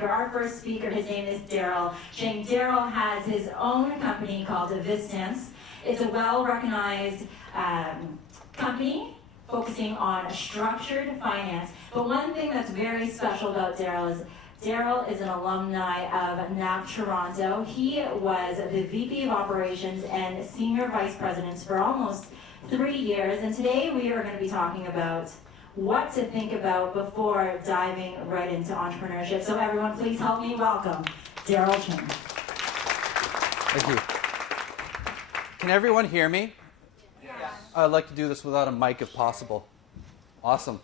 Our first speaker, his name is Daryl. Shane, Daryl has his own company called Vistance. It's a well-recognized company focusing on structured finance. But one thing that's very special about Daryl is an alumni of NAAAP Toronto. He was the VP of Operations and Senior Vice President for almost 3 years. And today we are going to be talking about what to think about before diving right into entrepreneurship. So everyone, please help me welcome Daryl King. Thank you. Can everyone hear me? Yes. I'd like to do this without a mic if possible. Awesome.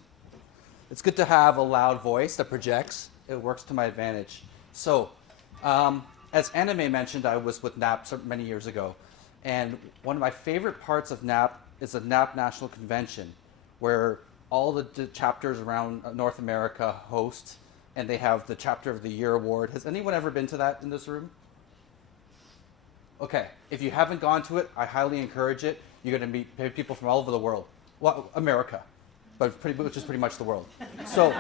It's good to have a loud voice that projects. It works to my advantage. So, as Anna May mentioned, I was with NAAP many years ago. And one of my favorite parts of NAAP is the NAAP National Convention, where all the chapters around North America host, and they have the Chapter of the Year award. Has anyone ever been to that in this room? Okay, if you haven't gone to it, I highly encourage it. You're going to meet people from all over the world. Well, America, which is pretty much the world. So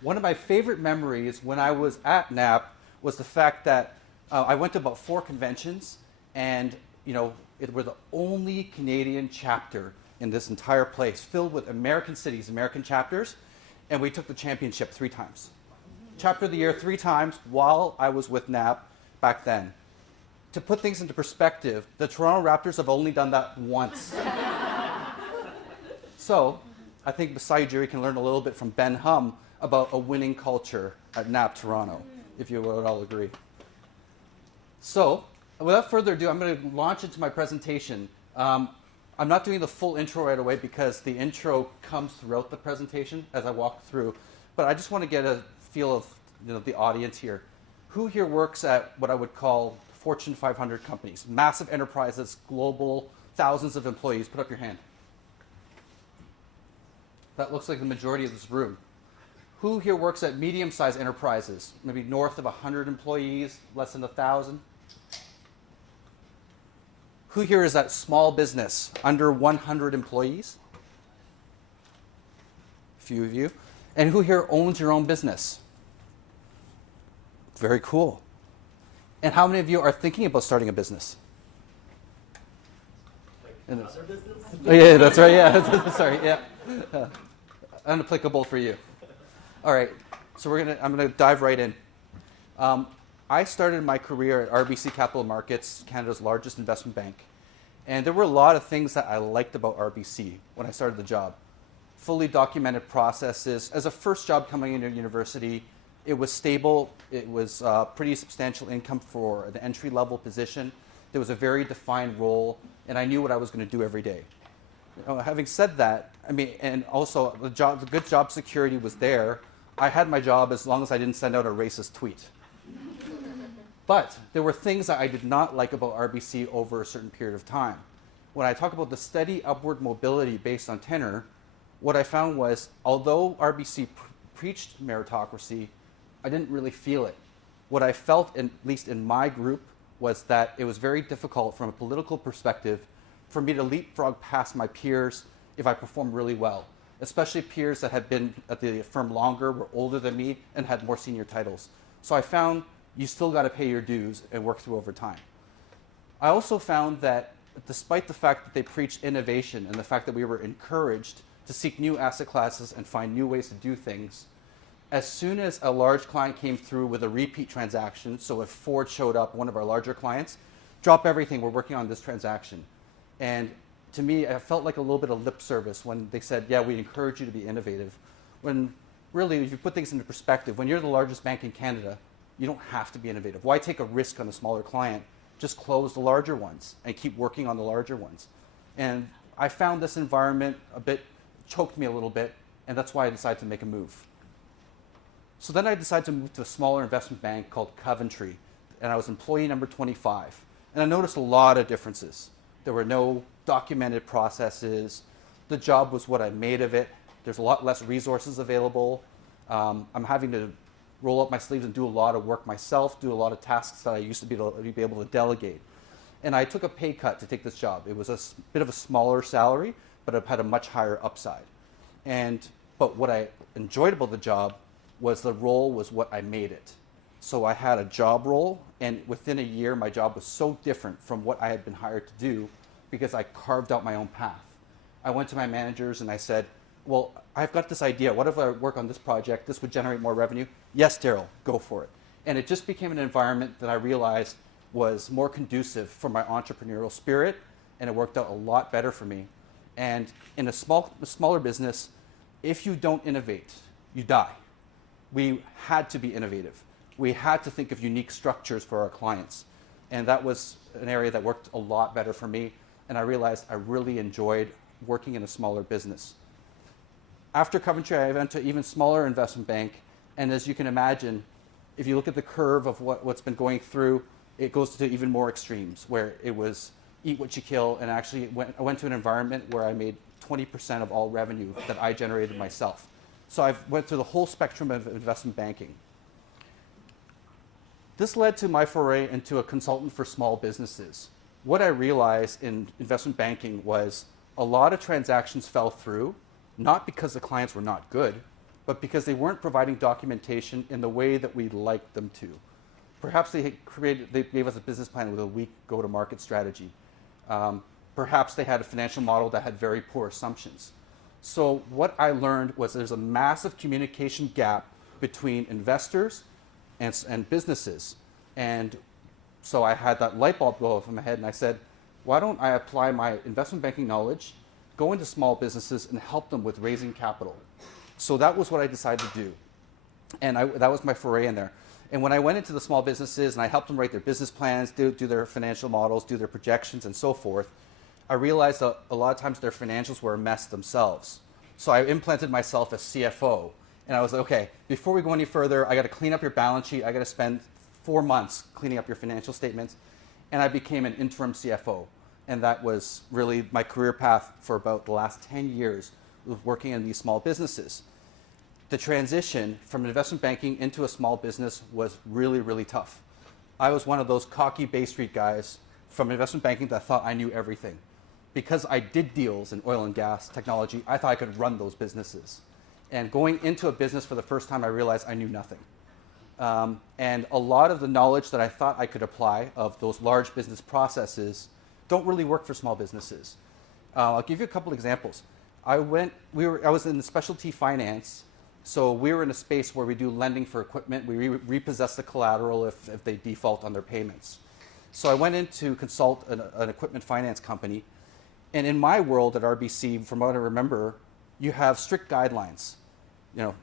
one of my favorite memories when I was at NAAP was the fact that I went to about 4 conventions, and it was the only Canadian chapter in this entire place, filled with American cities, American chapters, and we took the championship 3 times. Chapter of the Year 3 times while I was with NAAP back then. To put things into perspective, the Toronto Raptors have only done that once. So, I think beside you can learn a little bit from Ben Hum about a winning culture at NAAP Toronto, if you would all agree. So, without further ado, I'm going to launch into my presentation. I'm not doing the full intro right away because the intro comes throughout the presentation as I walk through. But I just want to get a feel of the audience here. Who here works at what I would call Fortune 500 companies, massive enterprises, global, thousands of employees? Put up your hand. That looks like the majority of this room. Who here works at medium-sized enterprises, maybe north of 100 employees, less than 1,000? Who here is at small business, under 100 employees? A few of you. And who here owns your own business? Very cool. And how many of you are thinking about starting a business? Like business? Oh, yeah, that's right. Yeah, sorry. Yeah, unapplicable for you. All right. So I'm gonna dive right in. I started my career at RBC Capital Markets, Canada's largest investment bank. And there were a lot of things that I liked about RBC when I started the job. Fully documented processes. As a first job coming into university, it was stable. It was pretty substantial income for the entry-level position. There was a very defined role, and I knew what I was going to do every day. Having said that, and also the good job security was there. I had my job as long as I didn't send out a racist tweet. But there were things that I did not like about RBC over a certain period of time. When I talk about the steady upward mobility based on tenure, what I found was, although RBC preached meritocracy, I didn't really feel it. What I felt, at least in my group, was that it was very difficult from a political perspective for me to leapfrog past my peers if I performed really well, especially peers that had been at the firm longer, were older than me, and had more senior titles. So I found you still got to pay your dues and work through over time. I also found that despite the fact that they preached innovation and the fact that we were encouraged to seek new asset classes and find new ways to do things, as soon as a large client came through with a repeat transaction, so if Ford showed up, one of our larger clients, drop everything, we're working on this transaction. And to me, I felt like a little bit of lip service when they said, yeah, we encourage you to be innovative. When really, if you put things into perspective, when you're the largest bank in Canada, you don't have to be innovative. Why take a risk on a smaller client? Just close the larger ones and keep working on the larger ones. And I found this environment choked me a little bit, and that's why I decided to make a move. So then I decided to move to a smaller investment bank called Coventry, and I was employee number 25. And I noticed a lot of differences. There were no documented processes. The job was what I made of it. There's a lot less resources available. I'm having to roll up my sleeves and do a lot of work myself, do a lot of tasks that I used to be able to delegate. And I took a pay cut to take this job. It was a bit of a smaller salary, but it had a much higher upside. But what I enjoyed about the job was the role was what I made it. So I had a job role, and within a year, my job was so different from what I had been hired to do because I carved out my own path. I went to my managers and I said, well, I've got this idea. What if I work on this project? This would generate more revenue. Yes, Daryl, go for it. And it just became an environment that I realized was more conducive for my entrepreneurial spirit, and it worked out a lot better for me. And in a smaller business, if you don't innovate, you die. We had to be innovative. We had to think of unique structures for our clients. And that was an area that worked a lot better for me. And I realized I really enjoyed working in a smaller business. After Coventry, I went to an even smaller investment bank. And as you can imagine, if you look at the curve of what's been going through, it goes to even more extremes, where it was eat what you kill. And actually, I went to an environment where I made 20% of all revenue that I generated myself. So I went through the whole spectrum of investment banking. This led to my foray into a consultant for small businesses. What I realized in investment banking was a lot of transactions fell through, not because the clients were not good, but because they weren't providing documentation in the way that we'd like them to. Perhaps they gave us a business plan with a weak go-to-market strategy. Perhaps they had a financial model that had very poor assumptions. So what I learned was there's a massive communication gap between investors and businesses. And so I had that light bulb go off in my head, and I said, why don't I apply my investment banking knowledge, go into small businesses, and help them with raising capital? So that was what I decided to do. And that was my foray in there. And when I went into the small businesses and I helped them write their business plans, do their financial models, do their projections, and so forth, I realized that a lot of times their financials were a mess themselves. So I implanted myself as CFO. And I was like, okay, before we go any further, I got to clean up your balance sheet. I got to spend 4 months cleaning up your financial statements. And I became an interim CFO. And that was really my career path for about the last 10 years of working in these small businesses. The transition from investment banking into a small business was really, really tough. I was one of those cocky Bay Street guys from investment banking that thought I knew everything. Because I did deals in oil and gas technology, I thought I could run those businesses. And going into a business for the first time, I realized I knew nothing. And a lot of the knowledge that I thought I could apply of those large business processes don't really work for small businesses. I'll give you a couple examples. I was in specialty finance, so we were in a space where we do lending for equipment. We repossess the collateral if they default on their payments. So I went in to consult an equipment finance company. And in my world at RBC, from what I remember, you have strict guidelines.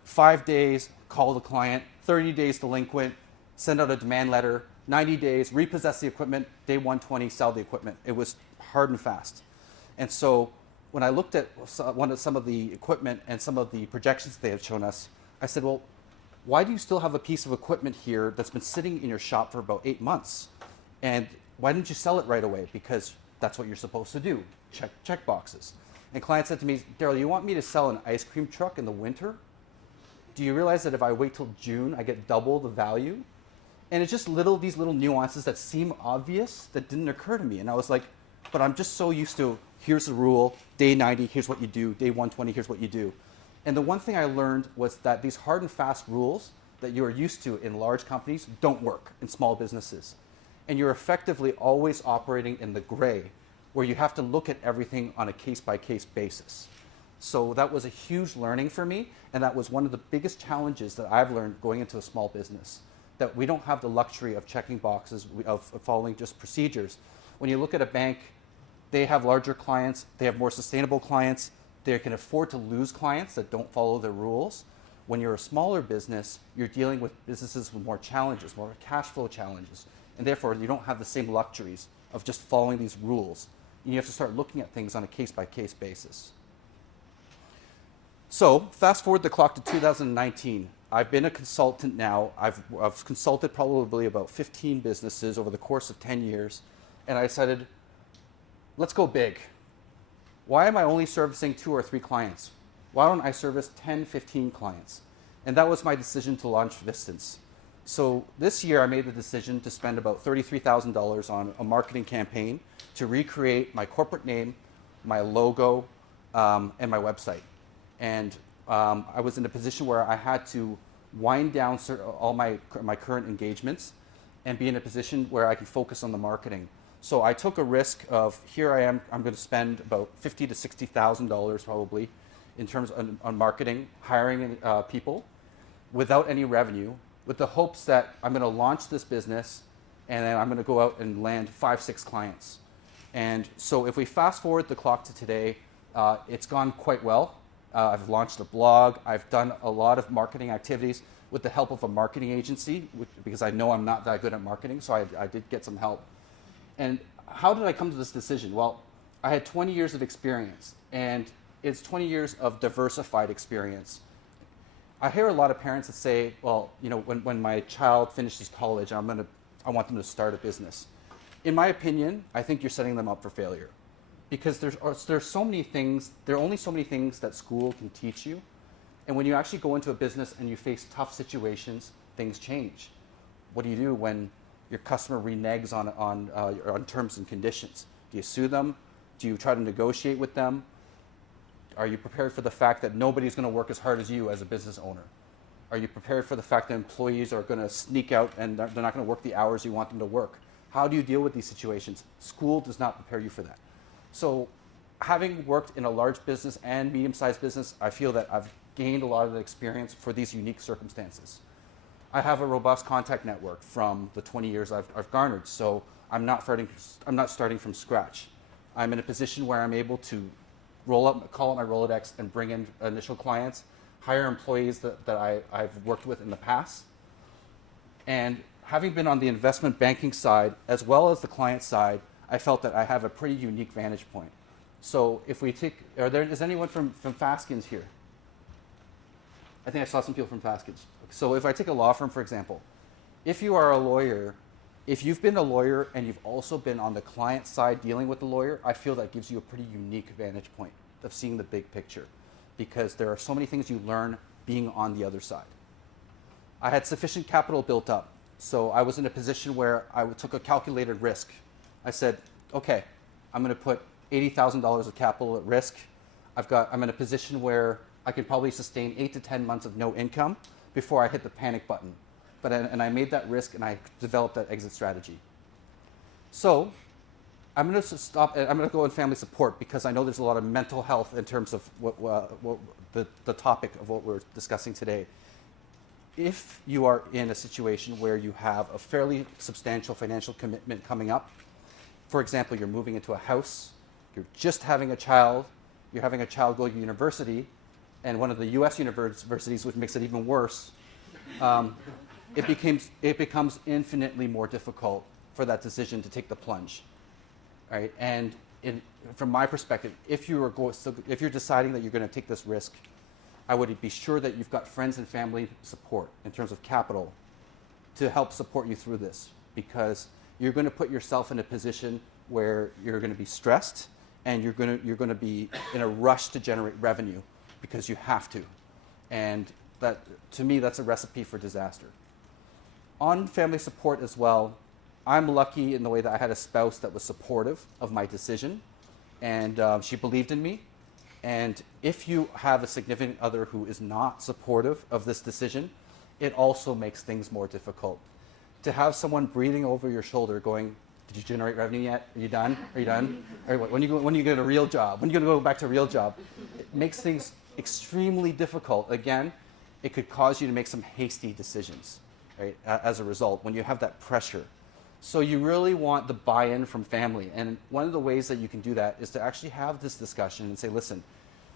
5 days, call the client, 30 days delinquent, send out a demand letter, 90 days, repossess the equipment, day 120, sell the equipment. It was hard and fast. And so when I looked at some of the equipment and some of the projections they had shown us, I said, well, why do you still have a piece of equipment here that's been sitting in your shop for about 8 months? And why didn't you sell it right away? Because that's what you're supposed to do, check boxes. And clients said to me, Daryl, you want me to sell an ice cream truck in the winter? Do you realize that if I wait till June, I get double the value? And it's just these little nuances that seem obvious that didn't occur to me. And I was like, but I'm just so used to, here's the rule, day 90, here's what you do, day 120, here's what you do. And the one thing I learned was that these hard and fast rules that you are used to in large companies don't work in small businesses. And you're effectively always operating in the gray, where you have to look at everything on a case-by-case basis. So that was a huge learning for me, and that was one of the biggest challenges that I've learned going into a small business, that we don't have the luxury of checking boxes, of following just procedures. When you look at a bank, they have larger clients, they have more sustainable clients, they can afford to lose clients that don't follow their rules. When you're a smaller business, you're dealing with businesses with more challenges, more cash flow challenges, and therefore you don't have the same luxuries of just following these rules. And you have to start looking at things on a case-by-case basis. So fast forward the clock to 2019. I've been a consultant now. I've consulted probably about 15 businesses over the course of 10 years, and I decided, let's go big. Why am I only servicing 2 or 3 clients? Why don't I service 10, 15 clients? And that was my decision to launch Vistance. So this year I made the decision to spend about $33,000 on a marketing campaign to recreate my corporate name, my logo, and my website. And I was in a position where I had to wind down all my current engagements, and be in a position where I can focus on the marketing. So I took a risk of, here I am, I'm going to spend about $50,000 to $60,000 probably in terms on marketing, hiring people without any revenue, with the hopes that I'm going to launch this business and then I'm going to go out and land 5, 6 clients. And so if we fast forward the clock to today, it's gone quite well. I've launched a blog. I've done a lot of marketing activities with the help of a marketing agency, because I know I'm not that good at marketing, so I did get some help. And how did I come to this decision? Well, I had 20 years of experience, and it's 20 years of diversified experience. I hear a lot of parents that say, well, you know, when my child finishes college, I want them to start a business. In my opinion, I think you're setting them up for failure, because there's so many things, there are only so many things that school can teach you. And when you actually go into a business and you face tough situations, things change. What do you do when your customer reneges on terms and conditions? Do you sue them? Do you try to negotiate with them? Are you prepared for the fact that nobody's going to work as hard as you as a business owner? Are you prepared for the fact that employees are going to sneak out and they're not going to work the hours you want them to work? How do you deal with these situations? School does not prepare you for that. So having worked in a large business and medium-sized business, I feel that I've gained a lot of the experience for these unique circumstances. I have a robust contact network from the 20 years I've garnered, so I'm not starting from scratch. I'm in a position where I'm able to call up my Rolodex and bring in initial clients, hire employees that I've worked with in the past. And having been on the investment banking side as well as the client side, I felt that I have a pretty unique vantage point. So if we take, is anyone from Faskins here? I think I saw some people from Faskins. So if I take a law firm, for example, if you are a lawyer, if you've been a lawyer and you've also been on the client side dealing with the lawyer, I feel that gives you a pretty unique vantage point of seeing the big picture, because there are so many things you learn being on the other side. I had sufficient capital built up, so I was in a position where I took a calculated risk. I said, okay, I'm going to put $80,000 of capital at risk. I'm in a position where I can probably sustain 8 to 10 months of no income before I hit the panic button. And I made that risk and I developed that exit strategy. So I'm going to stop. I'm going to go in family support because I know there's a lot of mental health in terms of the topic of what we're discussing today. If you are in a situation where you have a fairly substantial financial commitment coming up, for example, you're moving into a house, you're just having a child, you're having a child go to university, and one of the US universities, which makes it even worse, it becomes infinitely more difficult for that decision to take the plunge, right? And from my perspective, if you're deciding that you're going to take this risk, I would be sure that you've got friends and family support in terms of capital to help support you through this, because you're going to put yourself in a position where you're going to be stressed and you're going to be in a rush to generate revenue because you have to. And that, to me, that's a recipe for disaster. On family support as well, I'm lucky in the way that I had a spouse that was supportive of my decision, and she believed in me. And if you have a significant other who is not supportive of this decision, it also makes things more difficult. To have someone breathing over your shoulder going, did you generate revenue yet? Are you done? Are you done? Or when you get a real job? When are you going to go back to a real job? It makes things extremely difficult. Again, it could cause you to make some hasty decisions, right, as a result, when you have that pressure. So you really want the buy-in from family. And one of the ways that you can do that is to actually have this discussion and say, listen,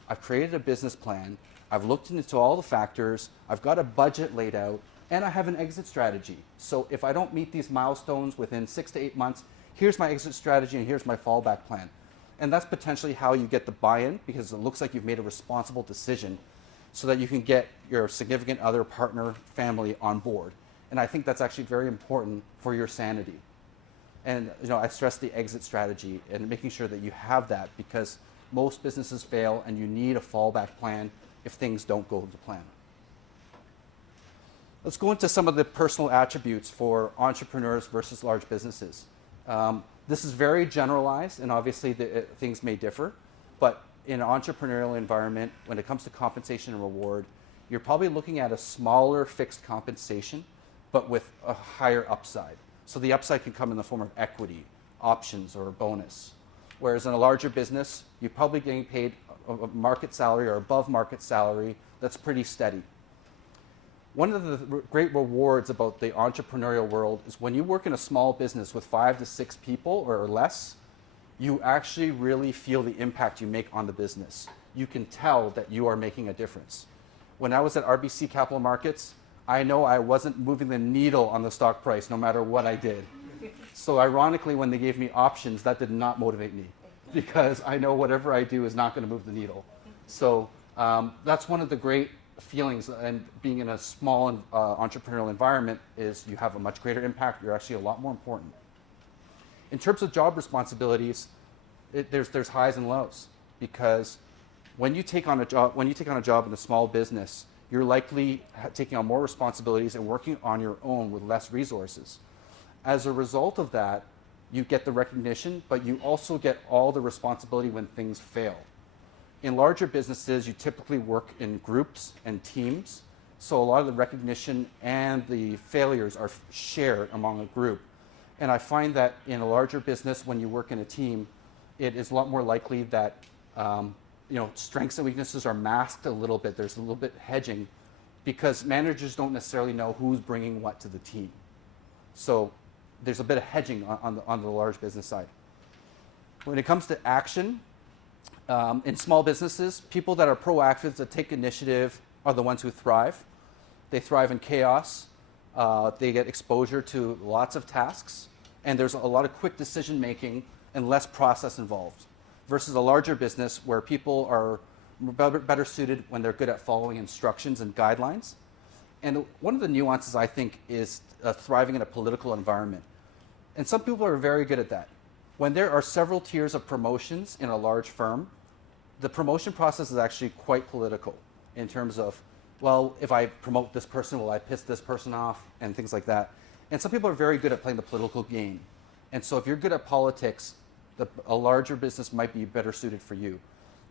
I've created a business plan, I've looked into all the factors, I've got a budget laid out, and I have an exit strategy. So if I don't meet these milestones within 6 to 8 months, here's my exit strategy and here's my fallback plan. And that's potentially how you get the buy-in, because it looks like you've made a responsible decision so that you can get your significant other, partner, family on board. And I think that's actually very important for your sanity. And I stress the exit strategy and making sure that you have that, because most businesses fail and you need a fallback plan if things don't go to plan. Let's go into some of the personal attributes for entrepreneurs versus large businesses. This is very generalized, and obviously things may differ, but in an entrepreneurial environment, when it comes to compensation and reward, you're probably looking at a smaller fixed compensation, but with a higher upside. So the upside can come in the form of equity, options, or a bonus. Whereas in a larger business, you're probably getting paid a market salary or above market salary that's pretty steady. One of the great rewards about the entrepreneurial world is when you work in a small business with 5 to 6 people or less, you actually really feel the impact you make on the business. You can tell that you are making a difference. When I was at RBC Capital Markets, I know I wasn't moving the needle on the stock price no matter what I did. So ironically, when they gave me options, that did not motivate me because I know whatever I do is not going to move the needle. So that's one of the great feelings, and being in a small entrepreneurial environment is you have a much greater impact. You're actually a lot more important. In terms of job responsibilities, there's highs and lows, because when you take on a job in a small business, you're likely taking on more responsibilities and working on your own with less resources. As a result of that, you get the recognition, but you also get all the responsibility when things fail. In larger businesses, you typically work in groups and teams, so a lot of the recognition and the failures are shared among a group. And I find that in a larger business, when you work in a team, it is a lot more likely that strengths and weaknesses are masked a little bit. There's a little bit hedging, because managers don't necessarily know who's bringing what to the team. So there's a bit of hedging on the large business side. When it comes to action, in small businesses, people that are proactive, that take initiative, are the ones who thrive. They thrive in chaos. They get exposure to lots of tasks, and there's a lot of quick decision making and less process involved, versus a larger business where people are better suited when they're good at following instructions and guidelines. And one of the nuances, I think, is thriving in a political environment. And some people are very good at that. When there are several tiers of promotions in a large firm, the promotion process is actually quite political in terms of, well, if I promote this person, will I piss this person off, and things like that. And some people are very good at playing the political game. And so if you're good at politics, a larger business might be better suited for you.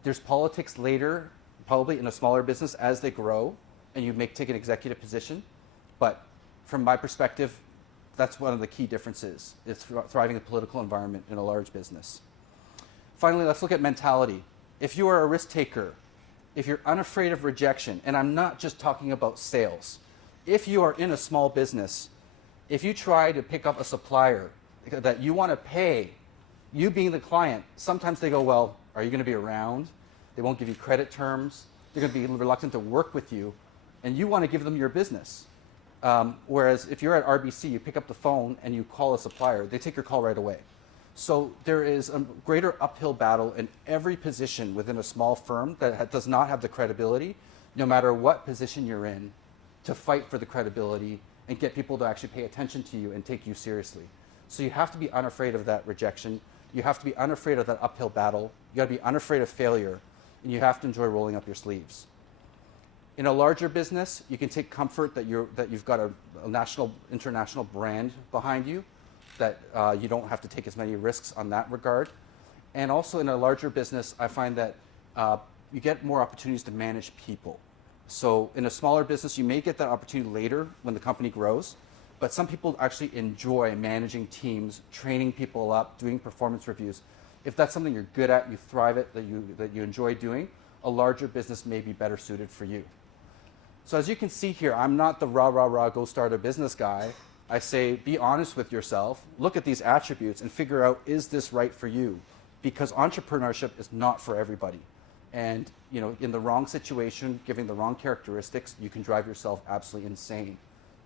There's politics later, probably in a smaller business as they grow, and you take an executive position. But from my perspective, that's one of the key differences. It's thriving in a political environment in a large business. Finally, let's look at mentality. If you are a risk taker, if you're unafraid of rejection, and I'm not just talking about sales, if you are in a small business, if you try to pick up a supplier that you want to pay, you being the client, sometimes they go, well, are you going to be around? They won't give you credit terms. They're going to be reluctant to work with you, and you want to give them your business. Whereas if you're at RBC, you pick up the phone and you call a supplier, they take your call right away. So there is a greater uphill battle in every position within a small firm that does not have the credibility, no matter what position you're in, to fight for the credibility and get people to actually pay attention to you and take you seriously. So you have to be unafraid of that rejection. You have to be unafraid of that uphill battle. You got to be unafraid of failure, and you have to enjoy rolling up your sleeves. In a larger business, you can take comfort that you've got a international brand behind you, that you don't have to take as many risks on that regard. And also in a larger business, I find that you get more opportunities to manage people. So in a smaller business, you may get that opportunity later when the company grows, but some people actually enjoy managing teams, training people up, doing performance reviews. If that's something you're good at, you thrive at, that you enjoy doing, a larger business may be better suited for you. So as you can see here, I'm not the rah, go start a business guy. I say, be honest with yourself, look at these attributes and figure out, is this right for you? Because entrepreneurship is not for everybody. And in the wrong situation, giving the wrong characteristics, you can drive yourself absolutely insane.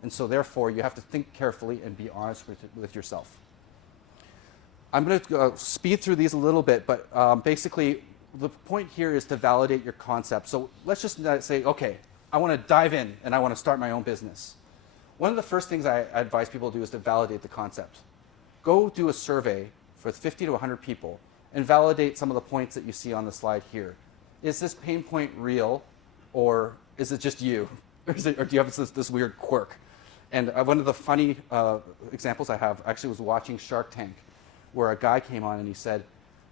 And so therefore, you have to think carefully and be honest with yourself. I'm going to speed through these a little bit, but basically, the point here is to validate your concept. So let's just say, okay, I want to dive in and I want to start my own business. One of the first things I advise people to do is to validate the concept. Go do a survey for 50 to 100 people and validate some of the points that you see on the slide here. Is this pain point real, or is it just you? Or do you have this weird quirk? And one of the funny examples I have actually was watching Shark Tank, where a guy came on and he said,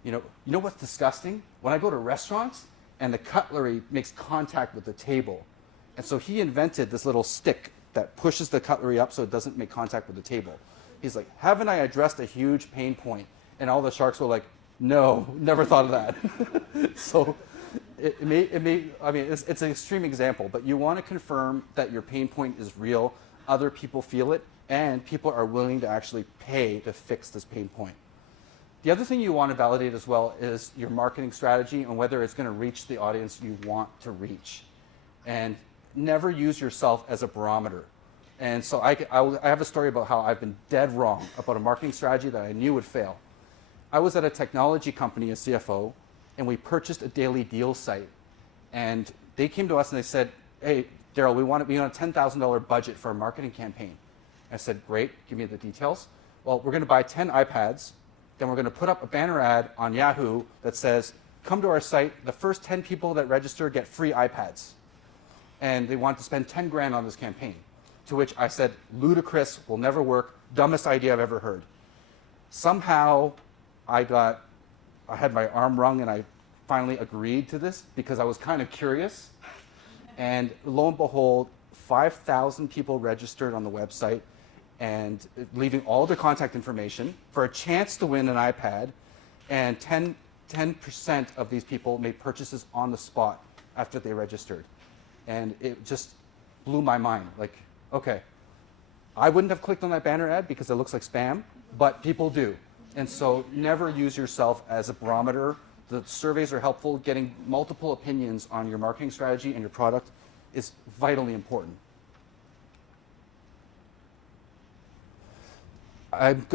you know what's disgusting? When I go to restaurants and the cutlery makes contact with the table, And so he invented this little stick that pushes the cutlery up so it doesn't make contact with the table. He's like, haven't I addressed a huge pain point? And all the sharks were like, no, never thought of that. So I mean, it's an extreme example, but you want to confirm that your pain point is real, other people feel it, and people are willing to actually pay to fix this pain point. The other thing you want to validate as well is your marketing strategy and whether it's going to reach the audience you want to reach. And never use yourself as a barometer. And so I have a story about how I've been dead wrong about a marketing strategy that I knew would fail. I was at a technology company as CFO, and we purchased a daily deal site. And they came to us and they said, hey, Daryl, we want a $10,000 budget for a marketing campaign. I said, great, give me the details. Well, we're going to buy 10 iPads, then we're going to put up a banner ad on Yahoo that says, come to our site, the first 10 people that register get free iPads. And they want to spend 10 grand on this campaign. To which I said, ludicrous, will never work, dumbest idea I've ever heard. Somehow, I had my arm wrung and I finally agreed to this because I was kind of curious. And lo and behold, 5,000 people registered on the website and leaving all their contact information for a chance to win an iPad. And 10% of these people made purchases on the spot after they registered. And it just blew my mind. Like, okay, I wouldn't have clicked on that banner ad because it looks like spam, but people do. And so never use yourself as a barometer. The surveys are helpful. Getting multiple opinions on your marketing strategy and your product is vitally important. I'm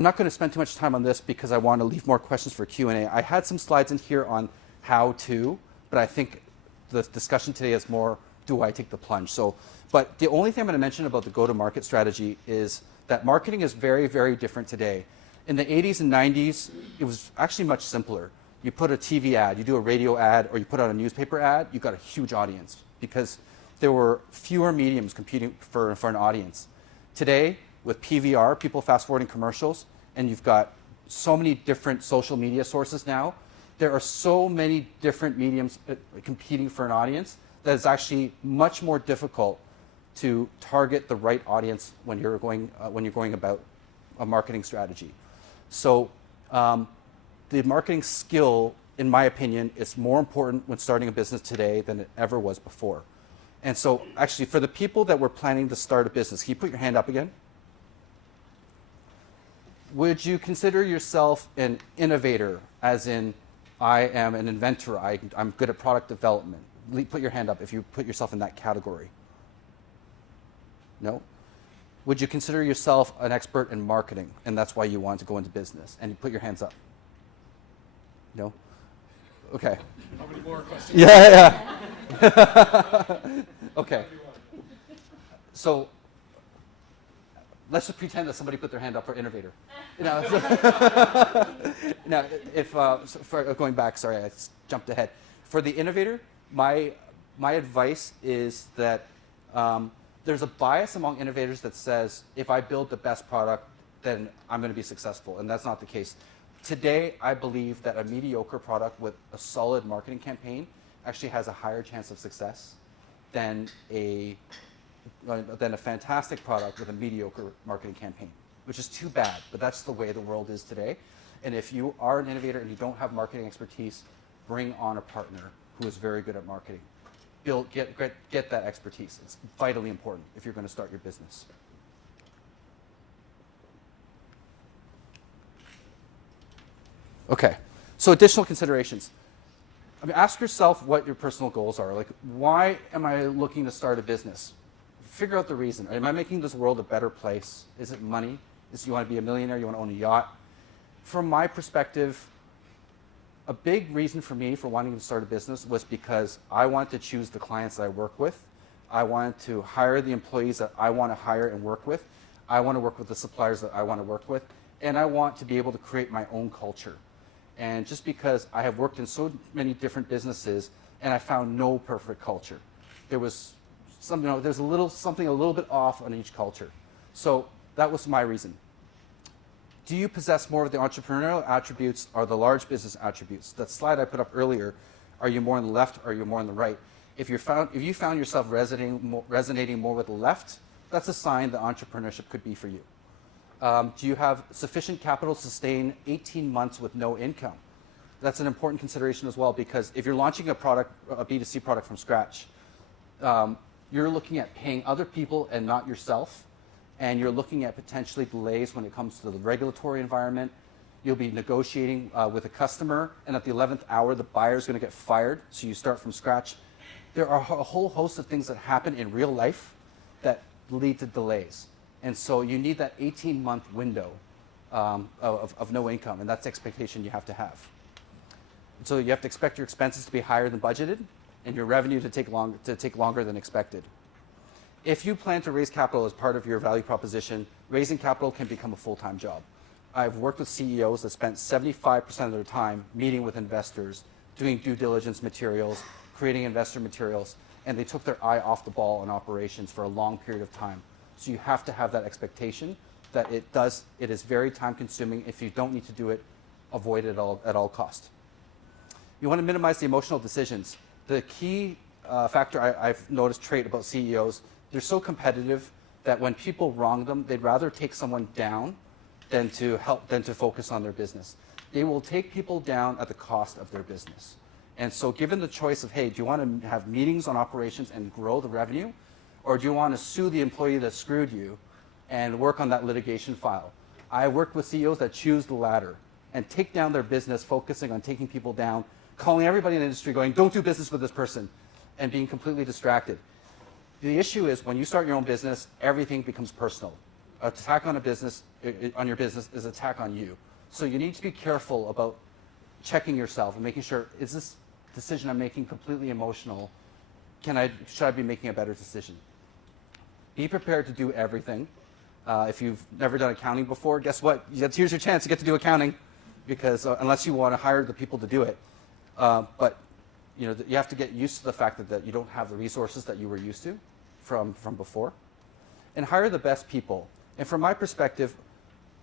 not going to spend too much time on this because I want to leave more questions for Q&A. I had some slides in here on how to, but I think the discussion today is more, do I take the plunge? But the only thing I'm going to mention about the go-to-market strategy is that marketing is very, very different today. In the 80s and 90s, it was actually much simpler. You put a TV ad, you do a radio ad, or you put out a newspaper ad, you got a huge audience because there were fewer mediums competing for an audience. Today, with PVR, people fast-forwarding commercials, and you've got so many different social media sources now, there are so many different mediums competing for an audience that it's actually much more difficult to target the right audience when you're going about a marketing strategy. So the marketing skill, in my opinion, is more important when starting a business today than it ever was before. And so actually, for the people that were planning to start a business, can you put your hand up again? Would you consider yourself an innovator, as in, I am an inventor, I'm good at product development? Put your hand up if you put yourself in that category. No? Would you consider yourself an expert in marketing, and that's why you want to go into business? And you put your hands up. No? Okay. How many more questions? Yeah. Okay. So let's just pretend that somebody put their hand up for innovator. Now, going back, sorry, I jumped ahead. For the innovator, my advice is that there's a bias among innovators that says, if I build the best product, then I'm going to be successful, and that's not the case. Today, I believe that a mediocre product with a solid marketing campaign actually has a higher chance of success than a fantastic product with a mediocre marketing campaign, which is too bad, but that's the way the world is today. And if you are an innovator and you don't have marketing expertise, bring on a partner who is very good at marketing. Get that expertise. It's vitally important if you're going to start your business. Okay, so additional considerations. I mean, ask yourself what your personal goals are. Like, why am I looking to start a business? Figure out the reason. Am I making this world a better place? Is it money? You want to be a millionaire? You want to own a yacht? From my perspective, a big reason for me for wanting to start a business was because I wanted to choose the clients that I work with. I wanted to hire the employees that I want to hire and work with. I want to work with the suppliers that I want to work with. And I want to be able to create my own culture. And just because I have worked in so many different businesses and I found no perfect culture. There was something a little bit off on each culture. So that was my reason. Do you possess more of the entrepreneurial attributes or the large business attributes? That slide I put up earlier, are you more on the left or are you more on the right? If you found yourself resonating more with the left, that's a sign that entrepreneurship could be for you. Do you have sufficient capital to sustain 18 months with no income? That's an important consideration as well, because if you're launching a product, a B2C product from scratch, you're looking at paying other people and not yourself, and you're looking at potentially delays when it comes to the regulatory environment. You'll be negotiating with a customer, and at the 11th hour, the buyer's going to get fired, so you start from scratch. There are a whole host of things that happen in real life that lead to delays. And so you need that 18-month window of no income, and that's the expectation you have to have. So you have to expect your expenses to be higher than budgeted, and your revenue to take longer than expected. If you plan to raise capital as part of your value proposition, raising capital can become a full-time job. I've worked with CEOs that spent 75% of their time meeting with investors, doing due diligence materials, creating investor materials, and they took their eye off the ball on operations for a long period of time. So you have to have that expectation that it is very time-consuming. If you don't need to do it, avoid it at all cost. You want to minimize the emotional decisions. The key factor I've noticed trait about CEOs, they're so competitive that when people wrong them, they'd rather take someone down than to focus on their business. They will take people down at the cost of their business. And so given the choice of, hey, do you want to have meetings on operations and grow the revenue? Or do you want to sue the employee that screwed you and work on that litigation file? I worked with CEOs that choose the latter and take down their business, focusing on taking people down, calling everybody in the industry going, don't do business with this person, and being completely distracted. The issue is when you start your own business, everything becomes personal. An attack on on your business is an attack on you. So you need to be careful about checking yourself and making sure, is this decision I'm making completely emotional? Should I be making a better decision? Be prepared to do everything. If you've never done accounting before, guess what? Here's your chance to get to do accounting, because unless you want to hire the people to do it. But you have to get used to the fact that you don't have the resources that you were used to from before. And hire the best people. And from my perspective,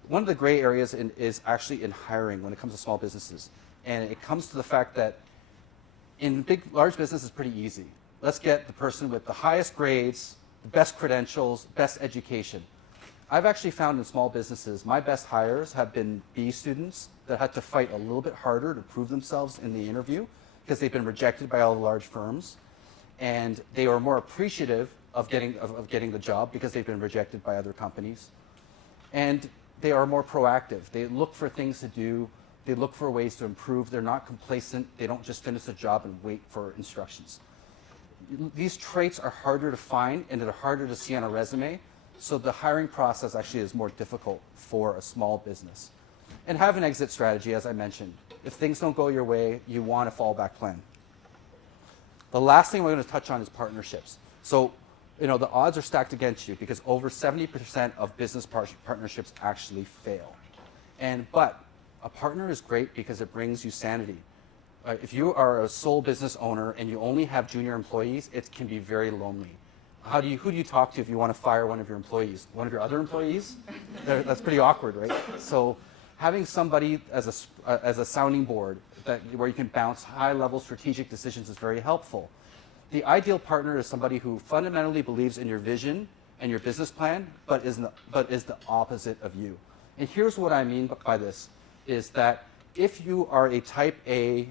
one of the gray areas is actually in hiring when it comes to small businesses. And it comes to the fact that in large business, it's pretty easy. Let's get the person with the highest grades, the best credentials, best education. I've actually found in small businesses, my best hires have been B students that had to fight a little bit harder to prove themselves in the interview because they've been rejected by all the large firms. And they are more appreciative of getting the job because they've been rejected by other companies. And they are more proactive. They look for things to do. They look for ways to improve. They're not complacent. They don't just finish the job and wait for instructions. These traits are harder to find and they're harder to see on a resume. So the hiring process actually is more difficult for a small business. And have an exit strategy, as I mentioned. If things don't go your way, you want a fallback plan. The last thing we're going to touch on is partnerships. So, the odds are stacked against you because over 70% of business partnerships actually fail. But a partner is great because it brings you sanity. If you are a sole business owner and you only have junior employees, it can be very lonely. Who do you talk to if you want to fire one of your employees? One of your other employees? That's pretty awkward, right? So having somebody as a sounding board where you can bounce high-level strategic decisions is very helpful. The ideal partner is somebody who fundamentally believes in your vision and your business plan, but is the opposite of you. And here's what I mean by this, is that if you are a type A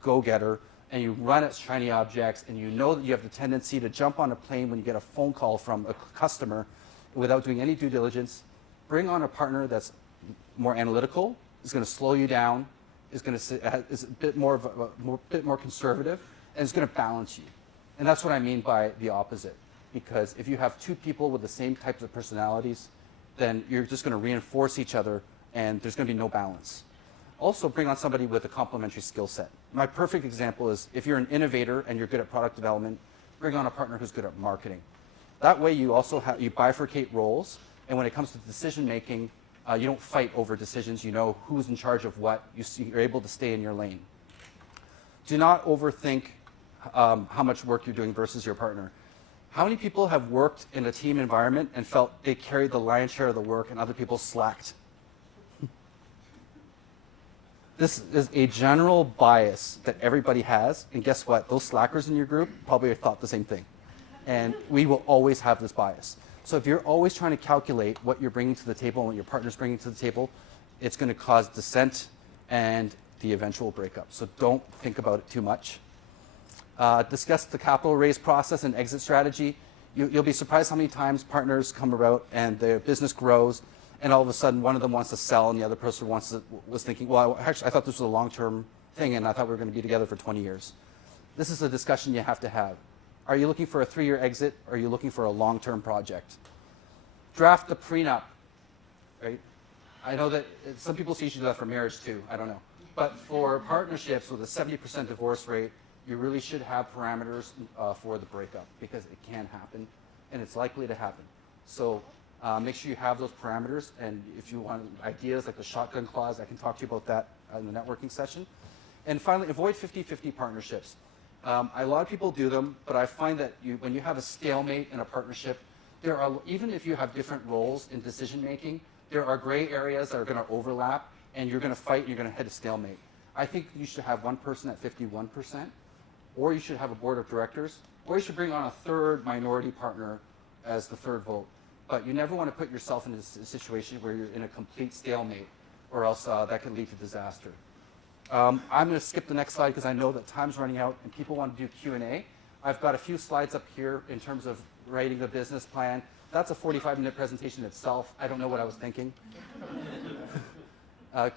go-getter and you run at shiny objects and you know that you have the tendency to jump on a plane when you get a phone call from a customer without doing any due diligence, bring on a partner that's more analytical, is going to slow you down, is a bit more conservative, and is going to balance you. And that's what I mean by the opposite. Because if you have two people with the same types of personalities, then you're just going to reinforce each other and there's going to be no balance. Also, bring on somebody with a complementary skill set. My perfect example is if you're an innovator and you're good at product development, bring on a partner who's good at marketing. That way you also you bifurcate roles, and when it comes to decision making, you don't fight over decisions. You know who's in charge of what. You're able to stay in your lane. Do not overthink how much work you're doing versus your partner. How many people have worked in a team environment and felt they carried the lion's share of the work and other people slacked? This is a general bias that everybody has, and guess what? Those slackers in your group probably thought the same thing. And we will always have this bias. So if you're always trying to calculate what you're bringing to the table and what your partner's bringing to the table, it's going to cause dissent and the eventual breakup. So don't think about it too much. Discuss the capital raise process and exit strategy. You'll be surprised how many times partners come about and their business grows, and all of a sudden one of them wants to sell and the other person was thinking, well, actually, I thought this was a long-term thing and I thought we were going to be together for 20 years. This is a discussion you have to have. Are you looking for a 3-year exit, or are you looking for a long-term project? Draft the prenup, right? I know that some people see you should do that for marriage too, I don't know. But for partnerships with a 70% divorce rate, you really should have parameters for the breakup, because it can happen and it's likely to happen. So make sure you have those parameters, and if you want ideas like the shotgun clause, I can talk to you about that in the networking session. And finally, avoid 50-50 partnerships. A lot of people do them, but I find that when you have a stalemate in a partnership, even if you have different roles in decision making, there are gray areas that are going to overlap, and you're going to fight and you're going to hit a stalemate. I think you should have one person at 51%, or you should have a board of directors, or you should bring on a third minority partner as the third vote. But you never want to put yourself in a situation where you're in a complete stalemate, or else that can lead to disaster. I'm going to skip the next slide because I know that time's running out and people want to do Q&A. I've got a few slides up here in terms of writing a business plan. That's a 45-minute presentation itself. I don't know what I was thinking.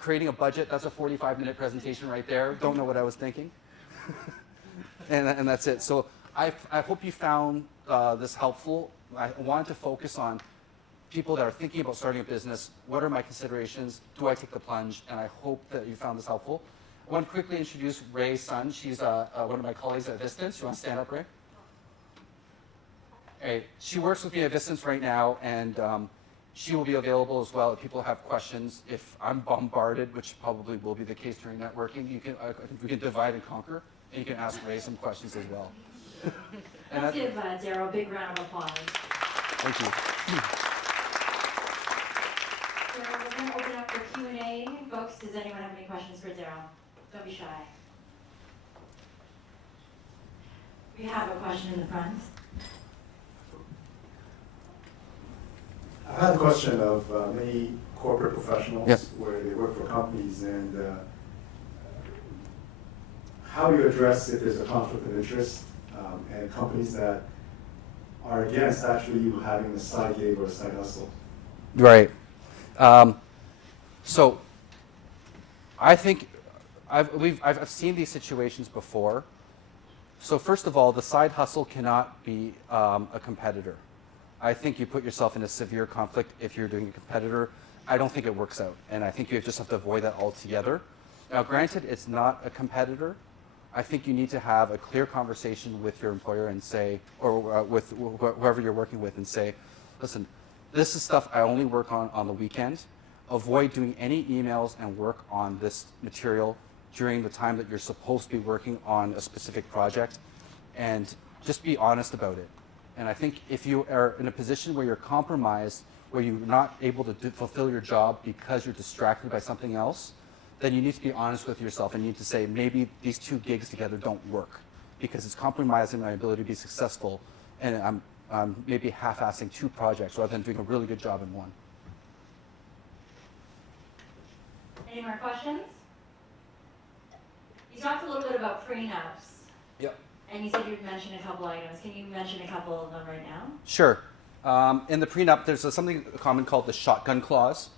Creating a budget, that's a 45-minute presentation right there. Don't know what I was thinking. and that's it. So I hope you found this helpful. I wanted to focus on people that are thinking about starting a business. What are my considerations? Do I take the plunge? And I hope that you found this helpful. I want to quickly introduce Ray's son. She's one of my colleagues at Vistance. You want to stand up, Ray? Hey, she works with me at Vistance right now, and she will be available as well if people have questions. If I'm bombarded, which probably will be the case during networking, we can divide and conquer, and you can ask Ray some questions as well. Let's give Daryl a big round of applause. Thank you. So we're going to open up for Q&A. Folks, does anyone have any questions for Daryl? Don't be shy. We have a question in the front. I had a question of many corporate professionals Yep. where they work for companies, and how you address if there's a conflict of interest, and companies that are against actually you having a side gig or a side hustle. Right. So I think I've seen these situations before. So first of all, the side hustle cannot be a competitor. I think you put yourself in a severe conflict if you're doing a competitor. I don't think it works out, and I think you just have to avoid that altogether. Now, granted, it's not a competitor. I think you need to have a clear conversation with your employer and say, or with whoever you're working with, and say, listen, this is stuff I only work on the weekend. Avoid doing any emails and work on this material during the time that you're supposed to be working on a specific project, and just be honest about it. And I think if you are in a position where you're compromised, where you're not able to fulfill your job because you're distracted by something else, then you need to be honest with yourself and you need to say, maybe these two gigs together don't work because it's compromising my ability to be successful, and I'm maybe half-assing two projects rather than doing a really good job in one. Any more questions? You talked a little bit about prenups. Yep. And you said you'd mention a couple items. Can you mention a couple of them right now? Sure. In the prenup, there's something common called the shotgun clause.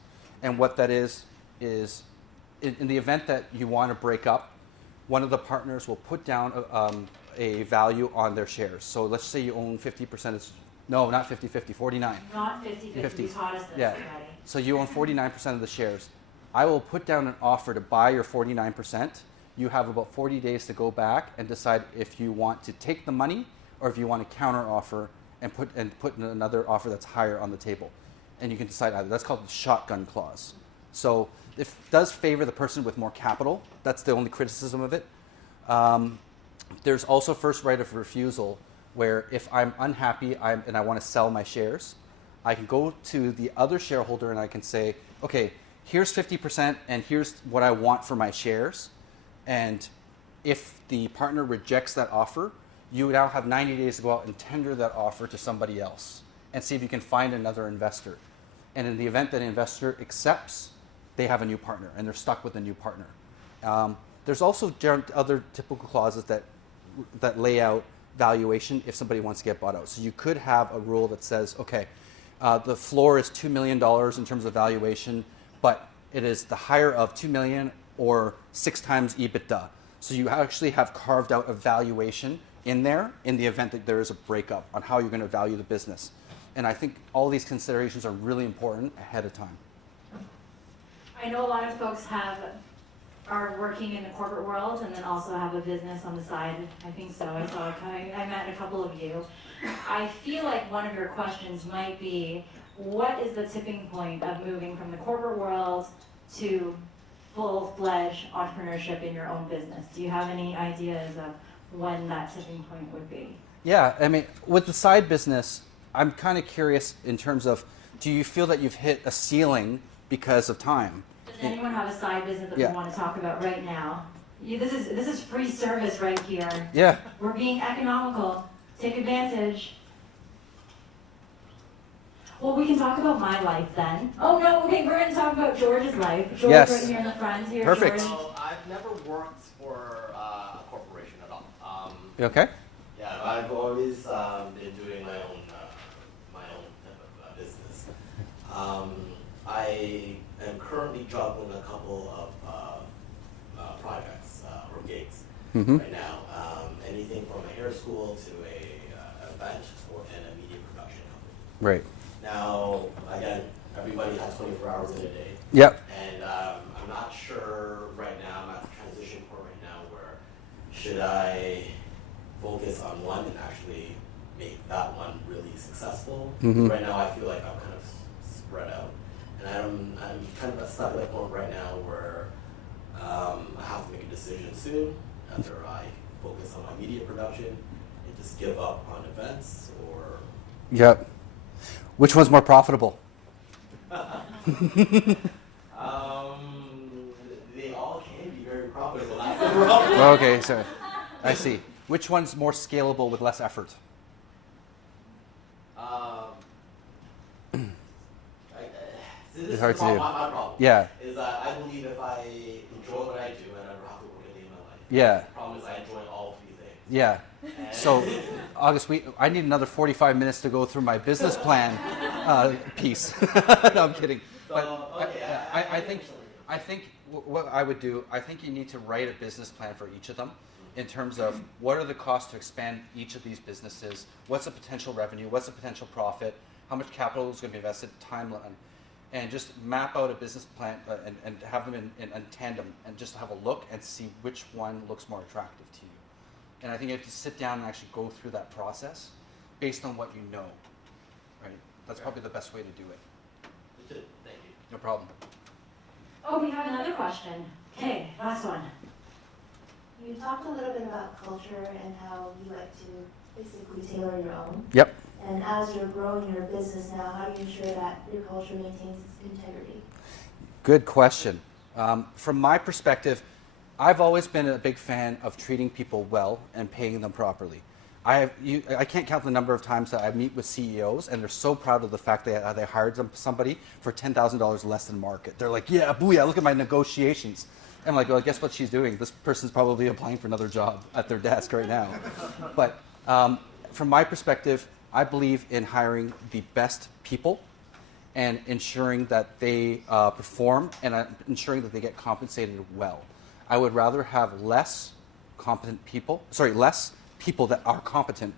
And what that is in the event that you want to break up, one of the partners will put down a value on their shares. So let's say you own 50%. No, not 50-50, 49. Not 50-50. We taught us this Yeah. already. So you own 49% of the shares. I will put down an offer to buy your 49%. You have about 40 days to go back and decide if you want to take the money or if you want to counter offer and put another offer that's higher on the table. And you can decide either. That's called the shotgun clause. So it does favor the person with more capital. That's the only criticism of it. There's also first right of refusal, where if I'm unhappy and I want to sell my shares, I can go to the other shareholder and I can say, okay, here's 50% and here's what I want for my shares. And if the partner rejects that offer, you would now have 90 days to go out and tender that offer to somebody else and see if you can find another investor. And in the event that an investor accepts, they have a new partner and they're stuck with a new partner. There's also other typical clauses that lay out valuation if somebody wants to get bought out. So you could have a rule that says, okay, the floor is $2 million in terms of valuation, but it is the higher of $2 million or 6 times EBITDA. So you actually have carved out a valuation in there in the event that there is a breakup on how you're going to value the business. And I think all these considerations are really important ahead of time. I know a lot of folks are working in the corporate world and then also have a business on the side. I think so. I met a couple of you. I feel like one of your questions might be, what is the tipping point of moving from the corporate world to full-fledged entrepreneurship in your own business? Do you have any ideas of when that tipping point would be? Yeah, I mean, with the side business, I'm kind of curious in terms of, do you feel that you've hit a ceiling because of time? Does anyone have a side business that Yeah. we want to talk about right now? This is free service right here. Yeah. We're being economical. Take advantage. Well, we can talk about my life then. Oh no, okay, we're going to talk about George's life. George, Yes. right here in the front. Here, Perfect. George. So I've never worked for a corporation at all. You okay? Yeah, I've always been doing my own type of business. I am currently juggling a couple of projects or gigs right now. Anything from a hair school to an event and a media production company. Right. Now, again, everybody has 24 hours in a day. Yep. And I'm not sure right now, I'm at the transition point right now where should I focus on one and actually make that one really successful. Right now I feel like I'm kind of spread out. And I'm kind of stuck at a point right now where I have to make a decision soon, whether I focus on my media production and just give up on events or... Yep. Which one's more profitable? They all can be very profitable. That's the problem. Okay, so I see. Which one's more scalable with less effort? This It's is hard to my do. problem. Yeah. Is that I believe if I enjoy what I do, I never have to work a day in my life. Yeah. The problem is I enjoy all 3 things. Yeah. So, August, I need another 45 minutes to go through my business plan piece. No, I'm kidding. But I think what I would do, I think you need to write a business plan for each of them in terms of what are the costs to expand each of these businesses, what's the potential revenue, what's the potential profit, how much capital is going to be invested, timeline, and just map out a business plan and have them in tandem and just have a look and see which one looks more attractive to you. And I think you have to sit down and actually go through that process based on what you know, right? That's probably the best way to do it. Thank you. No problem. Oh, we have another question. Okay, last one. You talked a little bit about culture and how you like to basically tailor your own. Yep. And as you're growing your business now, how do you ensure that your culture maintains its integrity? Good question. From my perspective, I've always been a big fan of treating people well and paying them properly. I can't count the number of times that I meet with CEOs and they're so proud of the fact that they hired somebody for $10,000 less than market. They're like, yeah, booyah, look at my negotiations. I'm like, well, guess what she's doing? This person's probably applying for another job at their desk right now. But from my perspective, I believe in hiring the best people and ensuring that they perform and ensuring that they get compensated well. I would rather have less people that are competent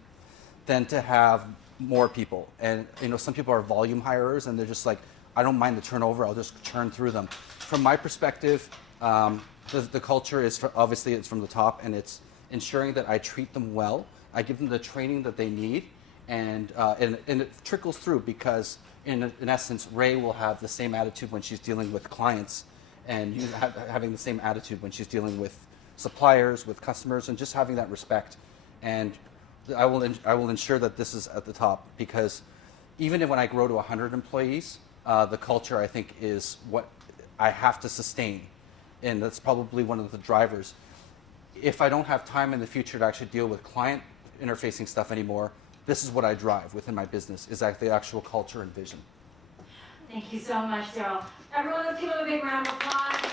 than to have more people. And some people are volume hirers and they're just like, I don't mind the turnover, I'll just churn through them. From my perspective, the culture is obviously it's from the top, and it's ensuring that I treat them well. I give them the training that they need, and it trickles through because in essence, Ray will have the same attitude when she's dealing with clients, and you having the same attitude when she's dealing with suppliers, with customers, and just having that respect. And I will ensure that this is at the top, because even when I grow to 100 employees, the culture I think is what I have to sustain. And that's probably one of the drivers. If I don't have time in the future to actually deal with client interfacing stuff anymore, this is what I drive within my business, is like the actual culture and vision. Thank you so much, Daryl. Everyone, let's give him a big round of applause.